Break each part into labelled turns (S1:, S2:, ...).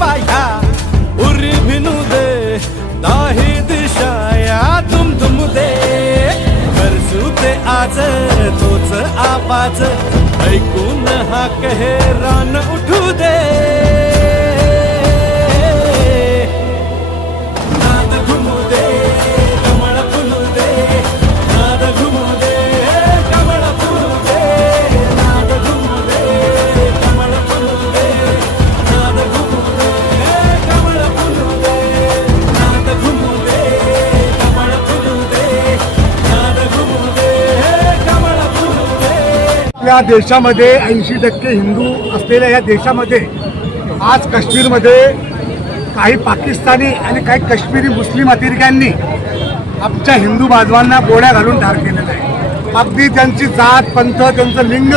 S1: वाया उरी भिनू दे दाही दिशाया तुम तुम दे। करसू ते आज तोच आवाज ऐकून हा कहे रान उठू दे।
S2: या देशामध्ये ऐंशी टक्के हिंदू असलेल्या या देशामध्ये आज काश्मीरमध्ये काही पाकिस्तानी आणि काही काश्मीरी मुस्लिम अतिरेक्यांनी आमच्या हिंदू बांधवांना गोळ्या घालून ठार केलेलं आहे. अगदी त्यांची जात पंथ त्यांचं लिंग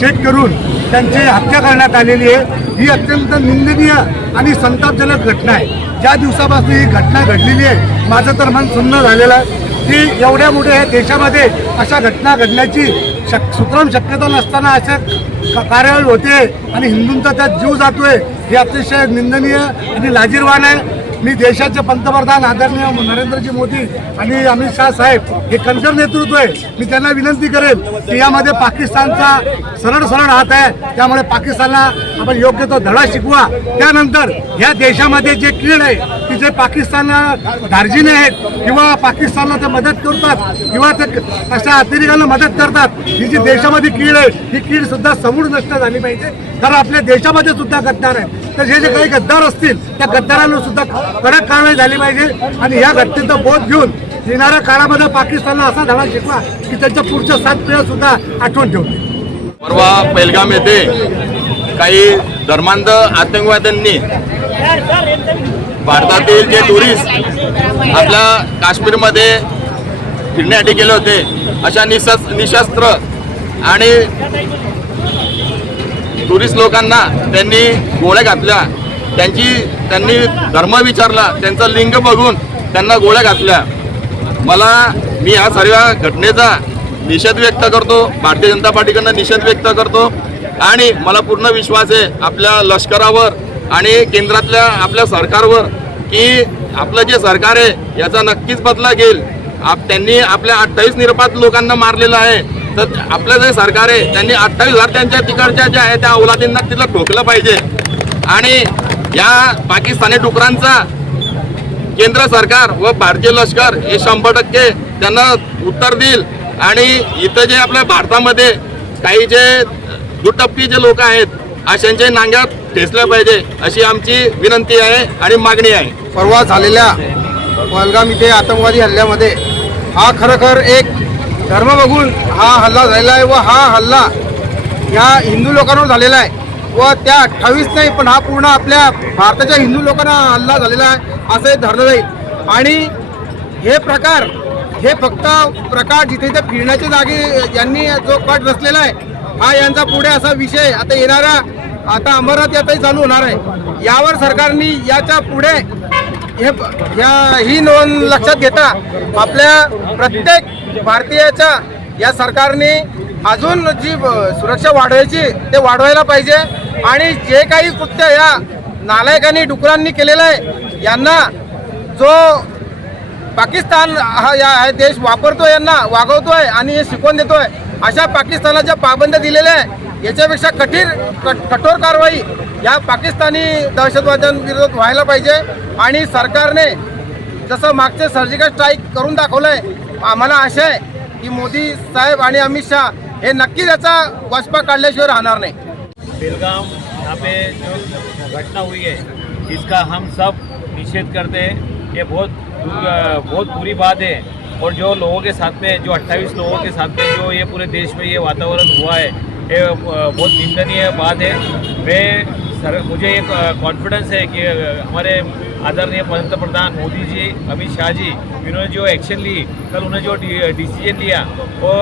S2: चेक करून त्यांची हत्या करण्यात आलेली आहे ही अत्यंत निंदनीय आणि संतापजनक घटना आहे. ज्या दिवसापासून ही घटना घडलेली आहे माझं तर मन सुन्न झालेलं आहे की एवढ्या मोठ्या या देशामध्ये अशा घटना घडण्याची शक सुतराम शक्यता नसताना असे क- कार्य होते आणि हिंदूंचा त्यात जीव जातोय हे अतिशय निंदनीय आणि लाजीरवान आहे. मी देशाचे पंतप्रधान आदरणीय नरेंद्रजी मोदी आणि अमित शाह साहेब हे कणखर नेतृत्व आहे. मी त्यांना विनंती करेन की यामध्ये पाकिस्तानचा सरळ सरळ हात आहे. त्यामुळे पाकिस्तानला आपण योग्य तो धडा शिकवा. त्यानंतर या देशामध्ये जे कीड आहे की जे पाकिस्तानला धार्जिने आहेत किंवा पाकिस्तानला ते मदत करतात किंवा ते अशा अतिरेकांना मदत करतात ही जी देशामध्ये कीड आहे ही कीड सुद्धा समूळ नष्ट झाली पाहिजे. कारण आपल्या देशामध्ये सुद्धा गद्दार आहे तर जे जे काही गद्दार असतील त्या गद्दारांना सुद्धा कडक कारवाई झाली पाहिजे. आणि या घटनेचा बोध घेऊन येणाऱ्या काळामध्ये पाकिस्तानला असा धडा शिकवा की त्यांच्या पुढच्या सात पिढ्या सुद्धा आठवण ठेवते
S3: परवा पेलगाम येथे काही धर्मांध आतंकवाद्यांनी भारतातील जे टुरिस्ट आपल्या काश्मीरमध्ये फिरण्यासाठी गेले होते अशा निशस् निशस्त्र आणि टुरिस्ट लोकांना त्यांनी गोळ्या घातल्या. त्यांची त्यांनी धर्म विचारला. त्यांचं लिंग बघून त्यांना गोळ्या घातल्या. मला मी या सर्व घटनेचा निषेध व्यक्त करतो. भारतीय जनता पार्टीकडनं निषेध व्यक्त करतो. आणि मला पूर्ण विश्वास आहे आपल्या लष्करावर आणि केंद्रातल्या आपल्या सरकारवर की आपलं जे सरकार आहे याचा नक्कीच बदला घेईल. आप त्यांनी आपल्या अठ्ठावीस निरपात लोकांना मारलेलं आहे. तर आपलं जे सरकार आहे त्यांनी अठ्ठावीस हजार त्यांच्या तिकडच्या ज्या आहे त्या औलादींना तिथं ठोकलं पाहिजे. आणि या पाकिस्तानी डुकरांचा केंद्र सरकार व भारतीय लष्कर हे शंभर टक्के त्यांना उत्तर देईल. आणि इथं जे आपल्या भारतामध्ये काही जे दुटप्पी जे लोक आहेत अशांच्या नांग्यात ठेचल्या पाहिजे अशी आमची विनंती आहे आणि मागणी आहे.
S4: परवा झालेल्या पहलगाम इथे आतंकवादी हल्ल्यामध्ये हा खरोखर एक धर्म बघून हा हल्ला झालेला आहे व हा हल्ला या हिंदू लोकांवर झालेला आहे. व त्या अठ्ठावीस नाही पण हा पूर्ण आपल्या भारताच्या हिंदू लोकांना हल्ला झालेला आहे असं हे धरलं जाईल. आणि हे प्रकार हे फक्त प्रकार जिथे इथे फिरण्याच्या जागी यांनी जो कट रचलेला आहे हा यांचा पुढे असा विषय आता येणारा आता अमरनाथ यात्राही चालू होणार आहे. यावर सरकारने याच्यापुढे हे या ही नोंद लक्षात घेता आपल्या प्रत्येक भारतीयाच्या या सरकारने अजून जी सुरक्षा वाढवायची ते वाढवायला पाहिजे. आणि जे काही कृत्य या नालायकांनी डुकरांनी केलेलं आहे यांना जो पाकिस्तान हा या हा देश वापरतो यांना वागवतोय आणि हे शिकवून देतोय अशा पाकिस्तानाच्या पाबंद पाबंद्या दिलेल्या आहे. याच्यापेक्षा कठीण कठोर कारवाई या पाकिस्तानी दहशतवाद्यांविरोधात व्हायला पाहिजे. आणि सरकारने जसं मागचे सर्जिकल स्ट्राईक करून दाखवलंय आम्हाला आशा आहे की मोदी साहेब आणि अमित शहा हे नक्कीच याचा वचपा काढल्याशिवाय राहणार नाही.
S5: बेलगाम यहाँ पे जो घटना हुई है इसका हम सब निषेध करते हैं। ये बहुत बहुत बुरी बात है। और जो लोगों के साथ में जो 28 लोगों के साथ में जो ये पूरे देश में ये वातावरण हुआ है ये बहुत निंदनीय बात है। मैं सर, मुझे एक कॉन्फिडेंस है कि हमारे आदरणीय पंतप्रधान मोदी जी, अमित शाह जी, इन्होंने जो एक्शन ली, कल उन्होंने जो डिसीज़न लिया, वो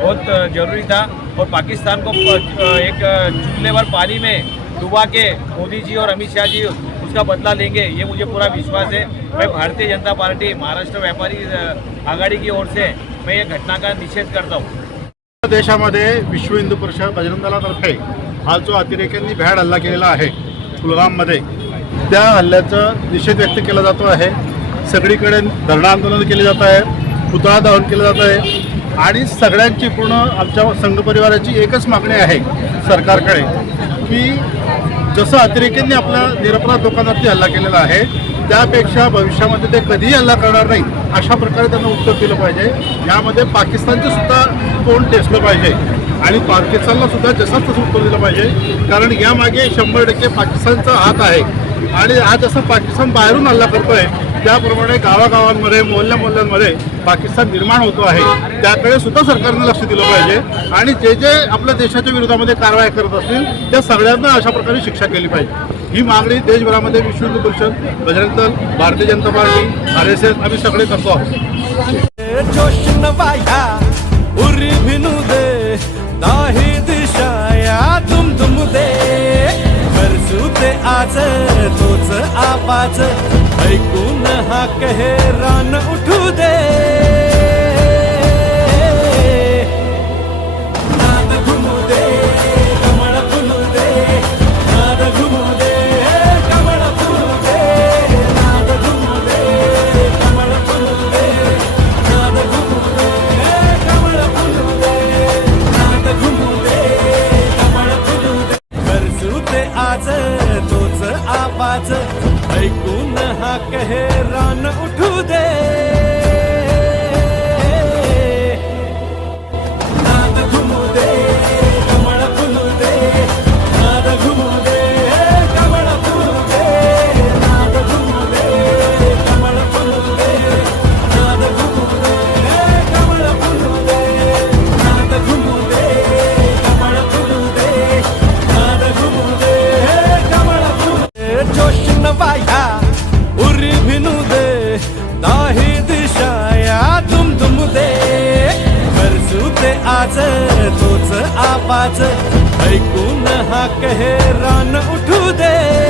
S5: बहुत ज़रूरी था। और पाकिस्तान को एक एक चूल्हेवर पानी में डुबा के मोदी जी और अमित शाह जी उसका बदला लेंगे, ये मुझे पूरा विश्वास है। मैं भारतीय जनता पार्टी, महाराष्ट्र व्यापारी आघाड़ी की ओर से मैं ये घटना का निषेध करता हूँ।
S2: देशामध्ये विश्व हिंदू परिषद बजरंग दलातर्फे हा जो अतिरेक्यांनी भ्याड हल्ला केलेला आहे कुलगाममध्ये
S6: त्या हल्ल्याचा निषेध व्यक्त केला जातो आहे. सगळीकडे धरणं आंदोलन केले जात आहे पुतळा दहन केलं जात आहे आणि सगळ्यांची पूर्ण आमच्या संघ परिवाराची एकच मागणी आहे सरकारकडे की जसं अतिरेक्यांनी आपल्या निरपराध लोकांवरती हल्ला केलेला आहे त्यापेक्षा भविष्यामध्ये ते कधीही हल्ला करणार नाही अशा प्रकारे त्यांना उत्तर दिलं पाहिजे. यामध्ये पाकिस्तानचे सुद्धा तोंड टेसलं पाहिजे? आणि पाकिस्तानला सुद्धा जसंच तसं उत्तर दिलं पाहिजे. कारण यामागे शंभर टक्के पाकिस्तानचा हात आहे. आणि हा जसं पाकिस्तान बाहेरून हल्ला करतोय त्याप्रमाणे गावागावांमध्ये मोहल्ल्या मोहल्ल्यांमध्ये पाकिस्तान निर्माण होतो आहे. त्याकडे सुद्धा सरकारने लक्ष दिलं पाहिजे. आणि जे जे आपल्या देशाच्या विरोधामध्ये कारवाया करत असतील त्या सगळ्यांना अशा प्रकारे शिक्षा केली पाहिजे. ही मागणी देशभरामध्ये विश्व Hindu Parishad Bajrang Dal Bharatiya Janata party R S S आम्ही सगळे करतो आहोत.
S1: आवाज तोच आवाज ऐकून हा कहे रान उठू दे. हा कहे रान उठू दे।